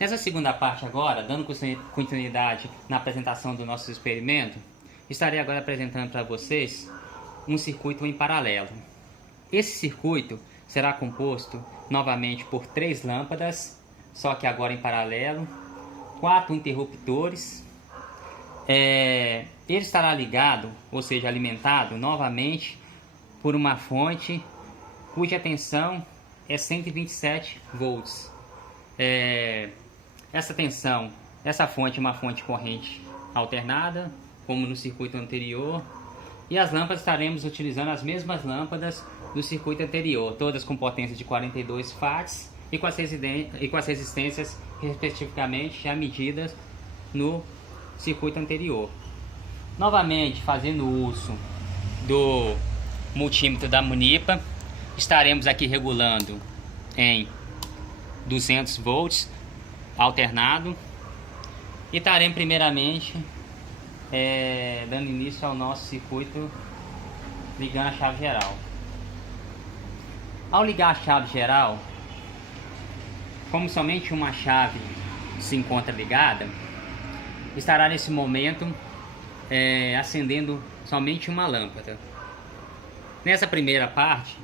Nessa segunda parte agora, dando continuidade na apresentação do nosso experimento, estarei agora apresentando para vocês um circuito em paralelo. Esse circuito será composto novamente por 3 lâmpadas, só que agora em paralelo, 4 interruptores. Ele estará ligado, ou seja, alimentado novamente por uma fonte cuja tensão é 127 volts. Essa fonte é uma fonte corrente alternada, como no circuito anterior, e as lâmpadas estaremos utilizando as mesmas lâmpadas do circuito anterior, todas com potência de 42 watts e com as resistências respectivamente já medidas no circuito anterior. Novamente, fazendo uso do multímetro da Munipa, estaremos aqui regulando em 200 volts alternado e estaremos primeiramente dando início ao nosso circuito ligando a chave geral. Ao ligar a chave geral, como somente uma chave se encontra ligada, estará nesse momento acendendo somente uma lâmpada. Nessa primeira parte,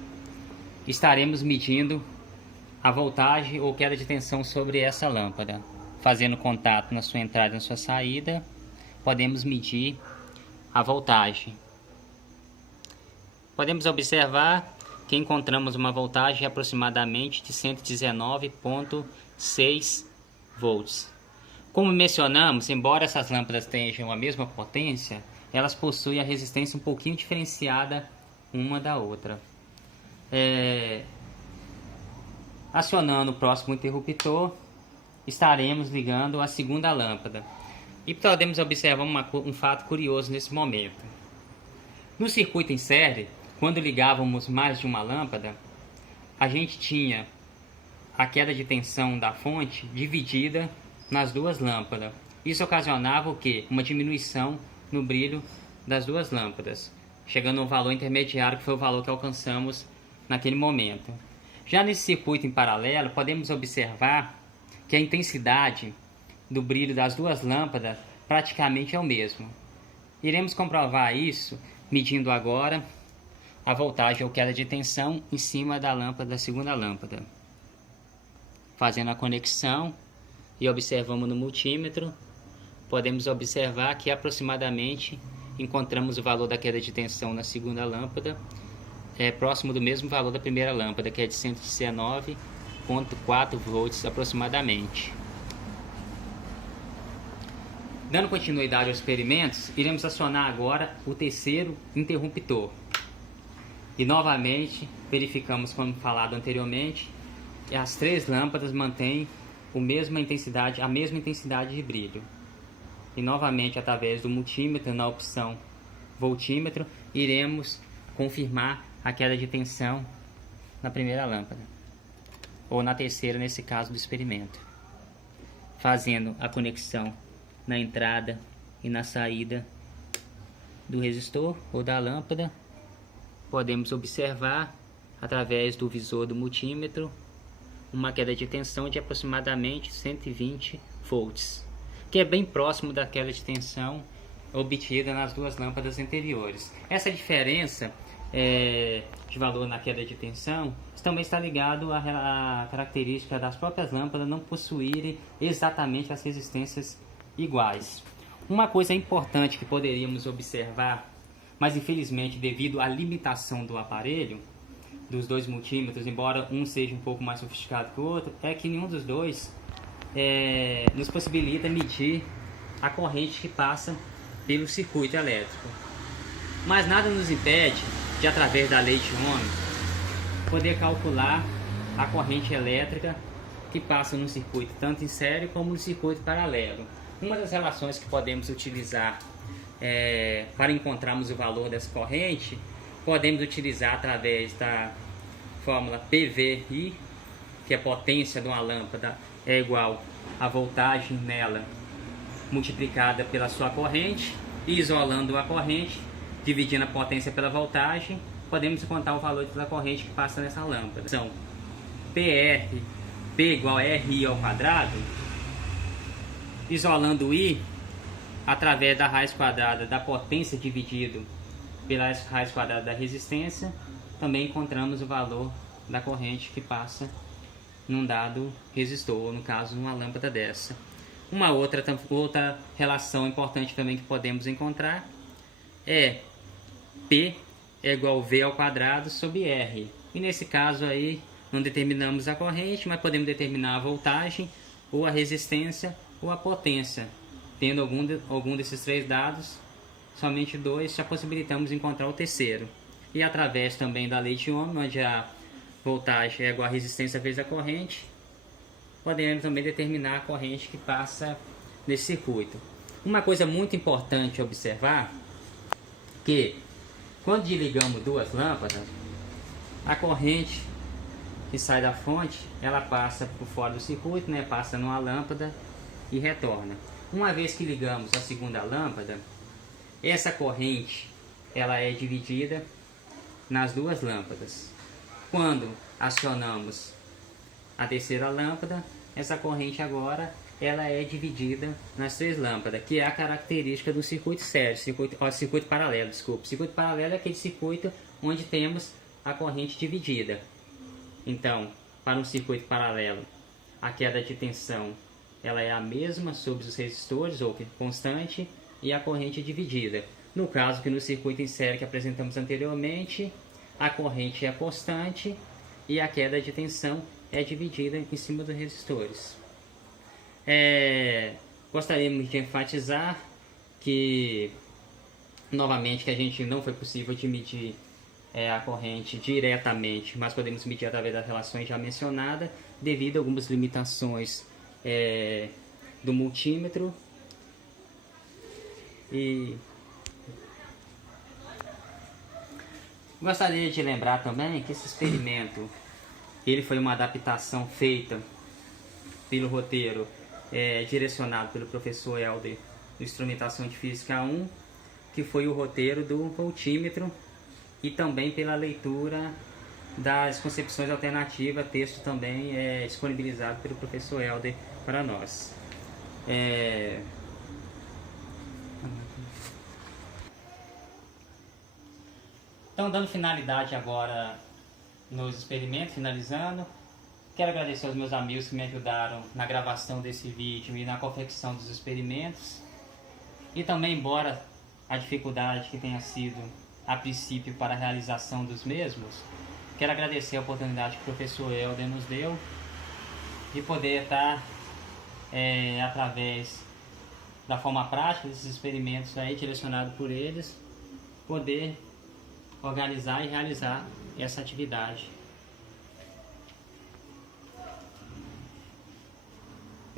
estaremos medindo a voltagem ou queda de tensão sobre essa lâmpada. Fazendo contato na sua entrada e na sua saída, podemos medir a voltagem. Podemos observar que encontramos uma voltagem aproximadamente de 119,6 volts. Como mencionamos, embora essas lâmpadas tenham a mesma potência, elas possuem a resistência um pouquinho diferenciada uma da outra. Acionando o próximo interruptor, estaremos ligando a segunda lâmpada. E podemos observar um fato curioso nesse momento. No circuito em série, quando ligávamos mais de uma lâmpada, a gente tinha a queda de tensão da fonte dividida nas duas lâmpadas. Isso ocasionava o quê? Uma diminuição no brilho das duas lâmpadas, chegando ao valor intermediário, que foi o valor que alcançamos naquele momento. Já nesse circuito em paralelo, podemos observar que a intensidade do brilho das duas lâmpadas praticamente é o mesmo. Iremos comprovar isso medindo agora a voltagem ou queda de tensão em cima da lâmpada, da segunda lâmpada. Fazendo a conexão e observamos no multímetro, podemos observar que aproximadamente encontramos o valor da queda de tensão na segunda lâmpada próximo do mesmo valor da primeira lâmpada, que é de 119,4 volts aproximadamente. Dando continuidade aos experimentos, iremos acionar agora o terceiro interruptor. E novamente verificamos, como falado anteriormente, que as 3 lâmpadas mantêm a mesma intensidade de brilho. E novamente, através do multímetro, na opção voltímetro, iremos confirmar a queda de tensão na primeira lâmpada, ou na terceira nesse caso do experimento. Fazendo a conexão na entrada e na saída do resistor ou da lâmpada, podemos observar através do visor do multímetro uma queda de tensão de aproximadamente 120 volts, que é bem próximo da queda de tensão obtida nas duas lâmpadas anteriores. Essa diferença de valor na queda de tensão também está ligado à característica das próprias lâmpadas não possuírem exatamente as resistências iguais. Uma coisa importante que poderíamos observar, mas infelizmente devido à limitação do aparelho, dos dois multímetros, embora um seja um pouco mais sofisticado que o outro, é que nenhum dos dois nos possibilita medir a corrente que passa pelo circuito elétrico. Mas nada nos impede de, através da lei de Ohm, poder calcular a corrente elétrica que passa no circuito, tanto em série como no circuito paralelo. Uma das relações que podemos utilizar para encontrarmos o valor dessa corrente, podemos utilizar através da fórmula PVI, que é a potência de uma lâmpada é igual à voltagem nela multiplicada pela sua corrente, e isolando a corrente, dividindo a potência pela voltagem, podemos encontrar o valor da corrente que passa nessa lâmpada. São P igual a RI ao quadrado, isolando I através da raiz quadrada da potência dividido pela raiz quadrada da resistência, também encontramos o valor da corrente que passa num dado resistor, ou no caso numa lâmpada dessa. Uma outra relação importante também que podemos encontrar é P é igual a V ao quadrado sobre R. E nesse caso aí não determinamos a corrente, mas podemos determinar a voltagem, ou a resistência, ou a potência. Tendo algum desses três dados, somente dois, já possibilitamos encontrar o terceiro. E através também da lei de Ohm, onde a voltagem é igual a resistência vezes a corrente, podemos também determinar a corrente que passa nesse circuito. Uma coisa muito importante observar, que quando desligamos duas lâmpadas, a corrente que sai da fonte, ela passa por fora do circuito, né? Passa numa lâmpada e retorna. Uma vez que ligamos a segunda lâmpada, essa corrente ela é dividida nas duas lâmpadas. Quando acionamos a terceira lâmpada, essa corrente agora ela é dividida nas três lâmpadas, que é a característica do circuito sério, circuito paralelo, desculpe. Circuito paralelo é aquele circuito onde temos a corrente dividida. Então, para um circuito paralelo, a queda de tensão ela é a mesma sobre os resistores, ou constante, e a corrente dividida. No caso que no circuito em série que apresentamos anteriormente, a corrente é constante e a queda de tensão é dividida em cima dos resistores. Gostaríamos de enfatizar que, novamente, que a gente não foi possível de medir a corrente diretamente, mas podemos medir através das relações já mencionadas, devido a algumas limitações do multímetro. E gostaria de lembrar também que esse experimento ele foi uma adaptação feita pelo roteiro direcionado pelo professor Helder do Instrumentação de Física 1, que foi o roteiro do voltímetro, e também pela leitura das concepções alternativas, texto também disponibilizado pelo professor Helder para nós. Então, dando finalidade agora nos experimentos, finalizando, quero agradecer aos meus amigos que me ajudaram na gravação desse vídeo e na confecção dos experimentos. E também, embora a dificuldade que tenha sido a princípio para a realização dos mesmos, quero agradecer a oportunidade que o professor Helder nos deu de poder estar, através da forma prática desses experimentos aí, direcionado por eles, poder organizar e realizar essa atividade